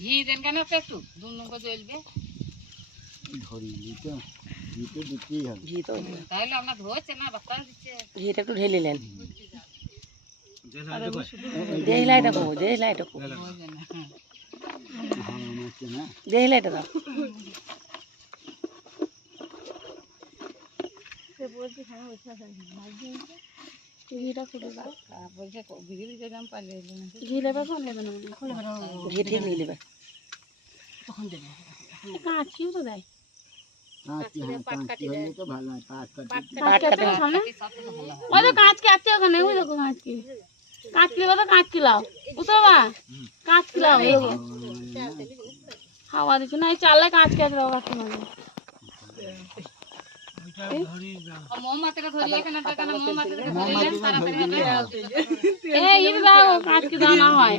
ঘি দেন কেন একটু দুম করে জ্বলবে ধরিনি তো ঘি তো দিতেই হবে। ঘি তো তাহলে আমরা ধরছে না বাচ্চা দিচ্ছে ঘিটা একটু ঢেলে নেন। দেশলাইটা কো দেশলাইটা কো দেশলাইটা দাও। ঘিটা ফুটে দাও। বলছে ঘি দিতে দাম পারলে ঘি লেবে কোন লেবে না ঘি ঠিক নিয়ে নেবে। তখন দেবে কাঁচিও তো দেয়। পাট হলে তো ভালো হয়। পাট কাটে সামনে ওই তো কাঁচকি আছে ওখানে, ওই দেখো কাঁচকি কাঁচকি কথা কাঁচকি লাও বুঝতে বা কাঁচকি লাও হাওয়া দিচ্ছে না, এই চালে কাঁচকি আছে কাঁচকি মানে মোমবাতিটা ধরিয়ে এখানে টাকানা মোমবাতিটা ধরিয়ে তাড়াতাড়ি এই ইর দাও কাঁচকি দাও না হয়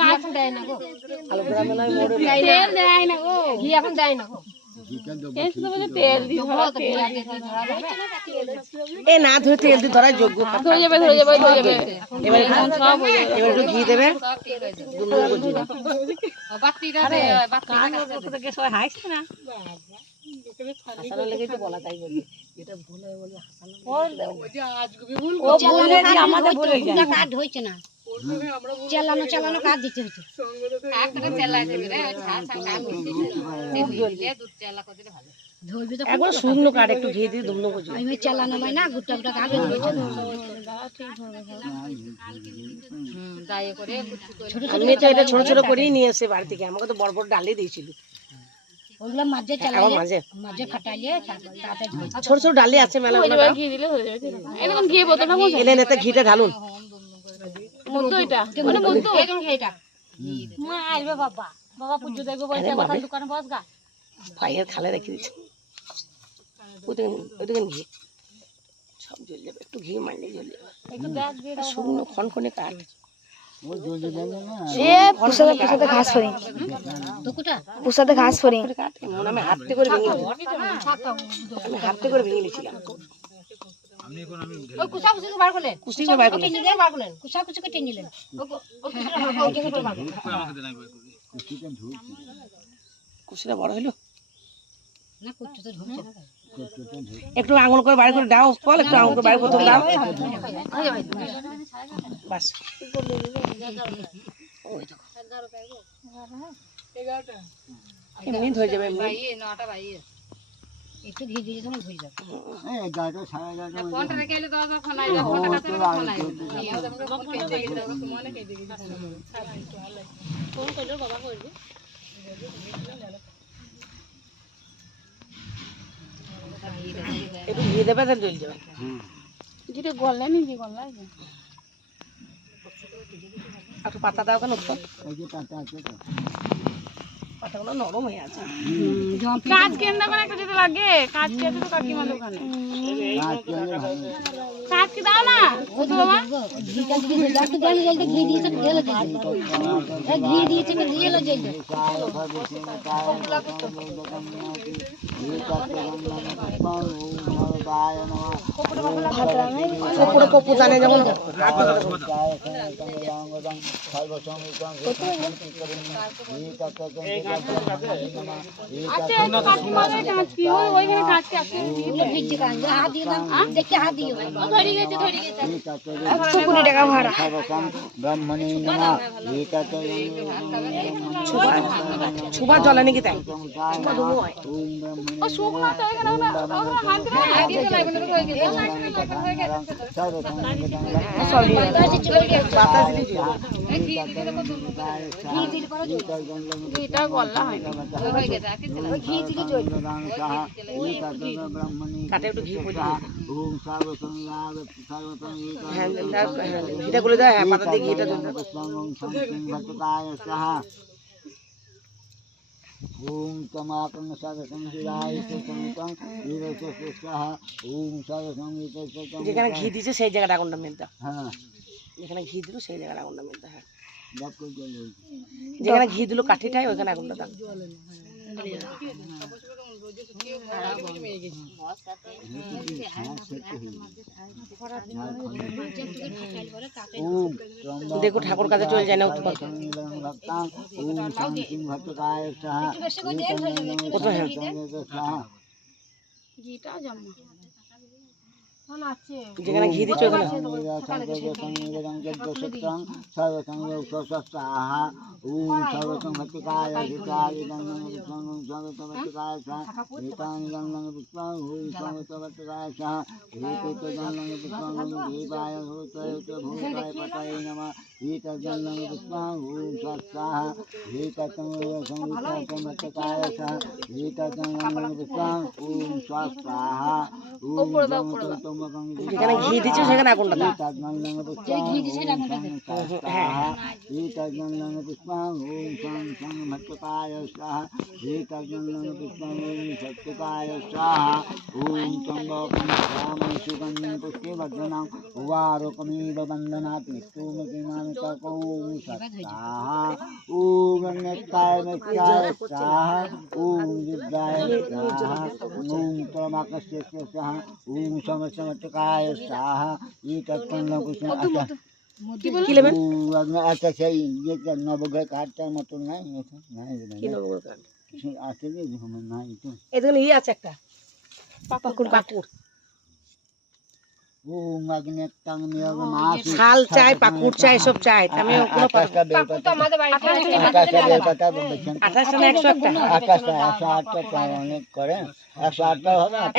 কাঁচ দেয় না গো, আলু গ্রামে নয় মোড়ে তেল দেয় না গো, ঘি এখন দেয় না গো, এই শুধু বলে তেল দিই ধরা তেল এ না ধরে তেল দিয়ে ধরার যোগ্য। ধরে যাবে ধরে যাবে ধরে যাবে এবারে সব হয়ে যাবে। এবার একটু ঘি দেবে। সব ঠিক হয়েছে দুমড়ে করে দিবে। বাতিটা দে বাতিটা কে সবাই হাসছে না? হাসানো লেগেই তো বলা তাই বলি। এটা ভুল হয় বলে হাসানো। ওই যে আজকে ভুল ও বলে দি আমাদের বলে যায়। কাজ হইছে না, চালানো চালানো কাজ দিতে হচ্ছে। একটা চালা দেবে রে ছাল ছাল কাম দিতে দিলে দুধ চালা করে দিলে ভালো ধরবে তো একবার শুকনো কাঠ একটু ঘি দিয়ে দুমড়ে করে দিবে। আমি চালানো হয় না, গুট্টা গুট্টা কাজ হইছে। দায়ে করে কুচি করে আমি তো এটা ছোট ছোট করেই নিয়ে এসে বাড়ি থেকে, আমাকে তো বড় বড় ডালে দিয়েছিল। ওগুলা মাঝে এখন চালালে মাঝে মাঝে ফাটাইলে তাড়াতাড়ি হয়ে ছোট ছোট ডালে আছে মেলা হয়ে যাবে, ঘি দিলে হয়ে যাবে। এই দেখুন ঘি বোতলটা বসে এলে নেতে ঘিটা ঢালুন। মধ্য এটা মানে মধ্য এখন এটা মা আসবে বাবা, বাবা পুজো দেখবে বলছে কথা দোকানে বস গা পায়ের খালে রেখে দিচ্ছে। ওইদিকে ঘি সব জ্বল যাবে, একটু ঘি মারলেই জ্বল যাবে। একটু গ্যাস দিয়ে দাও। শুকনো খনখনে কাঠ। এ পুষাতে পুষাতে ঘাস ফড়ি দুকুটা পুষাতে ঘাস ফড়ি কাঠ এমন আমি হাতে করে ভেঙে আমি হাতে করে ভেঙে নিয়েছিলাম। ওই কুচা কুচি বার করলেন, কুচি করে বার করলেন। টেনে দিয়ে বার করলেন, কুচা কুচি টেনে নিলেন। কুচিটা বড় হইলো, না কুচি তো ঢুকছে না, একটু আঙুল করে বাইরে করে দাও, ফল একটু আঙুল করে বাইরে করতে দাও। বাস ওই দেখো এমনি ধরে যাবে এমনি। ভাই 9টা ভাই একটু ঘি দিয়ে যখন ধরে যাবে। এই 11টা 11:30 ফোনটা রেখে এলে দাও ফোন আইলো ফোনটা কাছে ফোন আইলো নিয়ে তোমাকে ফোন কে দেখে দাও মনে কে দেখে ফোন করলে বাবা করবে। একটু ঘি দেবে তাহলে জ্বল যাবে। যেটা গলে নি যে গলা একটু পাতা দাও কেন উপর, এই যে পাতা আছে তো পাতাগুলো নরম হয়ে আছে। কাজ কেন্দ্র করে একটা যেতে লাগে, কাজ কে আছে তো কাকিমার দোকানে কাজ করলে ভালো। কাজ কি দাও না বুঝো বাবা। ঘিটা দিয়ে একটু জল জলদি ঘি দিয়েছে, ঢেলে দিয়েছে, ঘি দিয়েছে দিয়ে লো জল উপরে কপু জানে যেমন আচ্ছা কাকিমার কাজ কি ওই ওইখানে কাজ কি আছে ভিজে কাজ হাত দিয়ে দাও, দেখতে হাত দিও। ধরে গেছে 120 টাকা ভাড়া। ব্রাহ্মণী নমঃ ছুবা জলে নাকি তাই ছুবা ধুমো হয়। ও শুকনো তো এখানে হাত দিয়ে লাগবে না হয়ে গেছে বাতাস দিলে জ্বলবে। এটা গলা হয় না হয়ে গেছে আর কিছু না ঘি দিলে জ্বলবে। কাটে একটু ঘি পড়ি। ওম সর্বসংলাগ সর্বতম হ্যাঁ ঘিটা গুলে দাও, হ্যাঁ পাতা দিয়ে ঘিটা জ্বল যাবে। ओम तमाकं सर्वसंहिताय सुतंतं वीरस्य स्वाहा ओम सर्वसंहिताय যেখানে ঘি দিয়েছে সেই জায়গাটা আগুনটা মেলতে দাও। हाँ যেখানে ঘি দিল সেই জায়গাটা আগুনটা মেলতে দাও। হ্যাঁ जब कोई जल যেখানে ঘি দিল কাঠিটাই ওইখানে আগুনটা দাও। দেখো ঠাকুর কাছে চলে যায় না যেখানে ঘি দিচ্ছ যেখানে ঘি দিচ্ছ সেখানে আগুনটা দাও আচ্ছা সেই ইয়ে নবগ্রহ কার্ডটার মতো নাই আছে যে নাই তো এখানে ইয়ে আছে একটা পাকুড় শাল চাই পাকুড় চাই সব চাই আমি ওগুলো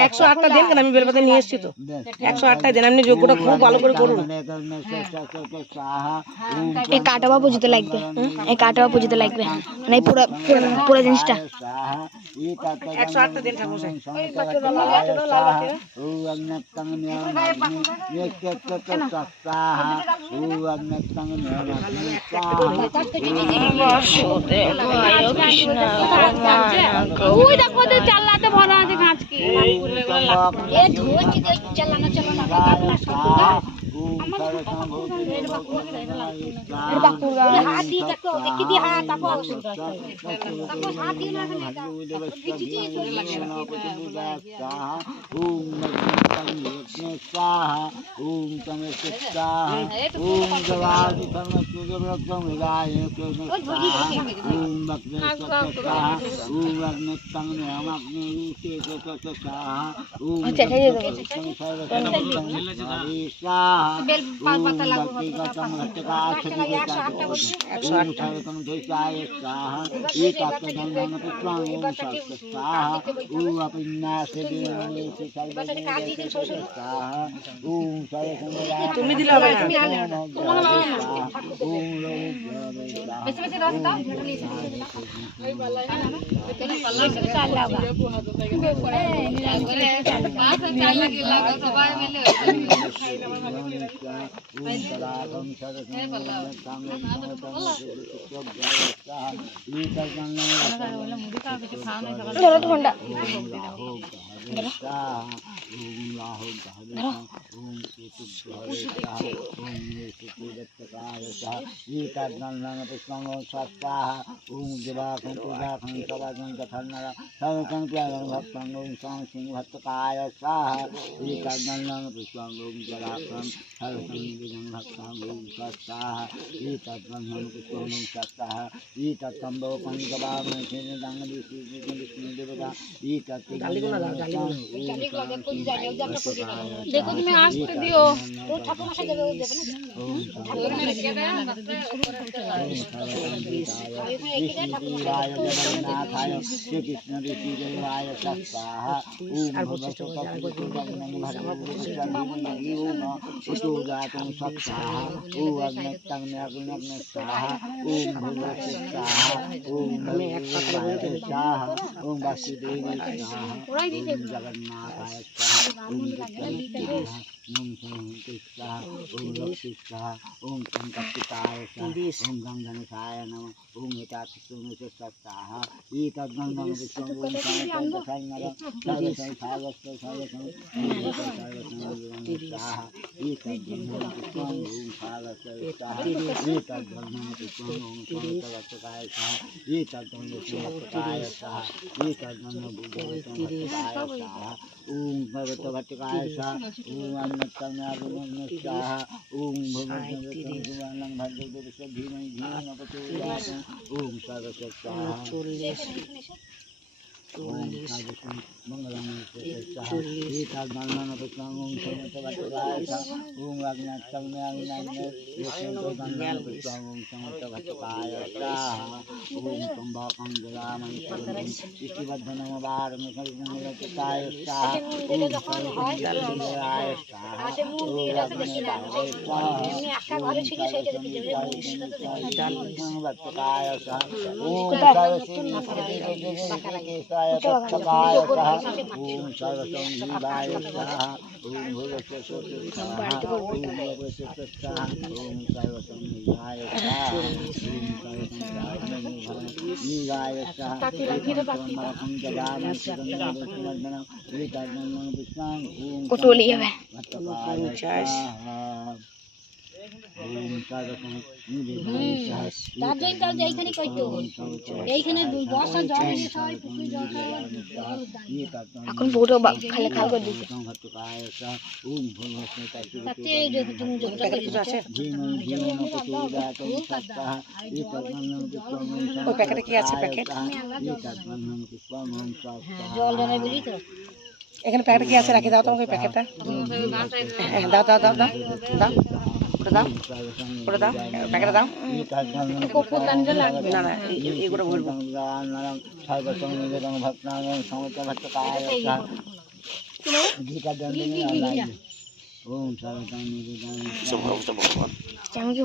একশো আটটা দিন কেন আমি বেলপাতা নিয়ে এসছি তো 108টা দিন আপনি যোগ্যটা খুব ভালো করে করুন এই কাটাবা পুজোতে লাগবে এই কাটাবা পুজোতে লাগবে মানে পুরো পুরো জিনিসটা 108টা দিন ঠাকুর ওই দেখো ওদের চাল্লাতে ভরা আছে কাঁচ কি এ ধুচ্ছি তো চালানো হাত দিয়ে দেখো দেখি দিয়ে হাত তাকো হাত দিয়ে না তুমি দিলে হবে না দেখো তুমি আসতে দিও ओम सरस्वती स्वाहा ओम लक्ष्मी स्वाहा ओम संकप्पिताय स्वाहा ओम गंगणेशाय नमः ओम एकात्मने स्वाहा एतद्गंगं विष्णु ओम सर्वसाइनरं सर्वसं सर्वस्व सर्वसं स्वाहा एतद्गंगं विष्णु ओम सर्वस्व स्वाहा एतद्गंगं विष्णु ओम सर्वसत्काय स्वाहा एतद्गंगं विष्णुभक्ताय स्वाहा एतद्गंगं बुद्धभक्ताय स्वाहा ओम भगवतभक्ताय स्वाहा ओम अन्नतमयागुणं स्वाहा ओम भगवतं भद्रदेवस्य धीमहि धियो प्रचोदयात् ओम सर्वस्व स्वाहा ओम सर्वस्व मंगलम स्वाहा एतद्गंगं विष्णु ओम सर्वसत्काय स्वाहा ओम अग्नितमयागुणं स्वाहा ओम सर्वसत्काय स्वाहा ओम तुम्बाकं जलामि इष्टिवर्धनं वारमकल्पनाय स्वाहा ओम सर्वसत्काय स्वाहा ओम सर्वसंजीवाय स्वाहा ओम भूर्भुवस्सुः स्वाहा ओम भूर्भुवस्सुः स्वाहा ओम सर्वसंजीवाय स्वाहा ओम सर्वसंजीवाय स्वाहा ओम जगामि सुगन्धवर्धनं एतद्गंगं विष्णु ओम ओम তার জন্য তাও এইখানে কইতো এইখানে বর্ষা জল এনে সবাই পুকুর জল এখন পুরো খালি খাল করে দিয়েছে তাতে তুমি যোগটা কিছু আছে ওই প্যাকেটে কি আছে প্যাকেট জল ঢালা বলি তো এখানে প্যাকেটে কি আছে রাখি দাও তোমাকে ওই প্যাকেটটা দাও দাও দাও দাও দাও ওটা দাও ওটা দাও প্যাকেটটা দাও না না এগুলো বলবো আমি কি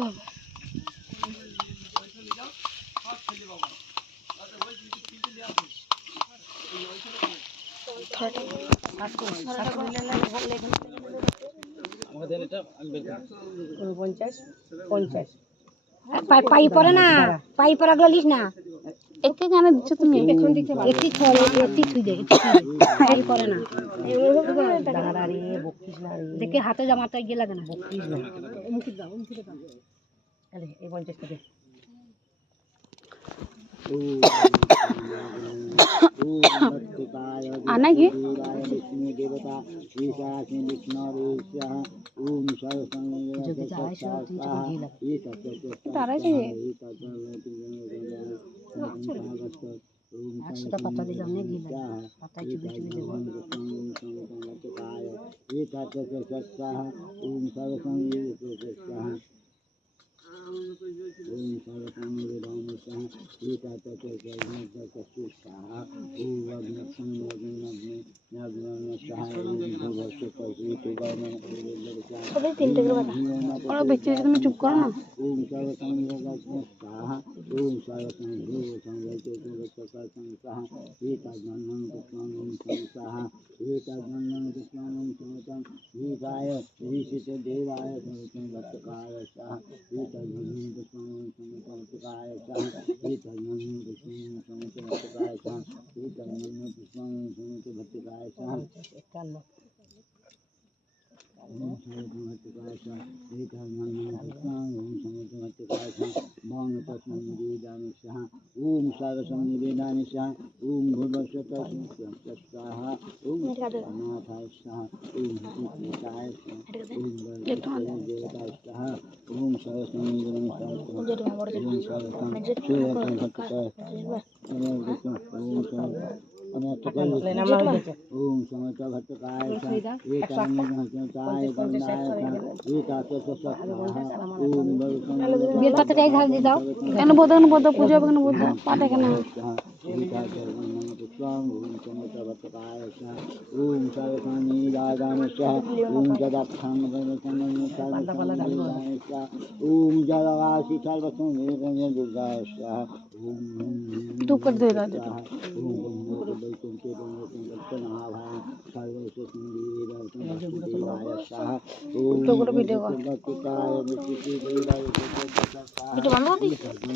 বলবো পাই পড়ে না পাই পড়াগুলো লিস না একে কেন দিচ্ছ তুমি একটি ছড়ে একটি থুই দে পাই পড়ে না দেখে হাতে জামাটা গিয়ে লাগে না এই 50 টাকা आना কি তারাই चाहिए একশোটা পাতা দিয়ে জানে ঘি লাগে পাতায় চুবি চুবি দেবো ओम सर्वसंवेदानस्याः एकाततस्याः ओम अग्निसंयोजनस्याः সবাই তিনটে করে বাতা ওরা বেঁচে আছে তুমি চুপ করো না ओम सर्वसंवेदानस्याः ओम सर्वसंवेदानस्याः एतद्गन्धं पुष्पं संसाः एतद्गन्धं पुष्पं संसां जीवाय ऋषिते देवाय सर्वसंवत्सकाय स्वाहा एतद्गन्धं पुष्पं संवत्सकाय स्वाहा एतद्गन्धं पुष्पं संवत्सकाय स्वाहा एतद्गन्धं पुष्पं संवत्सकाय स्वाहा ओम सर्वसंवत्सकाय स्वाहा एतद्गन्धं पुष्पं संवत्सकाय स्वाहा भंग तस्मै वेदानस्याः ओम सर्वसंवेदानस्याः ओम भूर्भुवस्सुः स्वाहा ओम अनाथाय स्वाहा ओम हिताय स्वाहा ओम देवताय स्वाहा ओम सर्वसंवेदानस्याः ओम ओम समस्तभक्ताय বেলপাতাটাই ঢাল দিয়ে দাও কেন বোধ পুজো হবে কেন বোধ পাটা কেন ओम सर्वसंवेदानस्याः ओम जदाक्षांगनस्याः ओम जलवासी सर्वसंवेदनस्याः ओम तू कर दे रहा ओम वैकुंठे सर्वस्व स्वाहा ओम ভিডিও কর गंगपिताय नमः ভিডিও বন্ধ করে দিস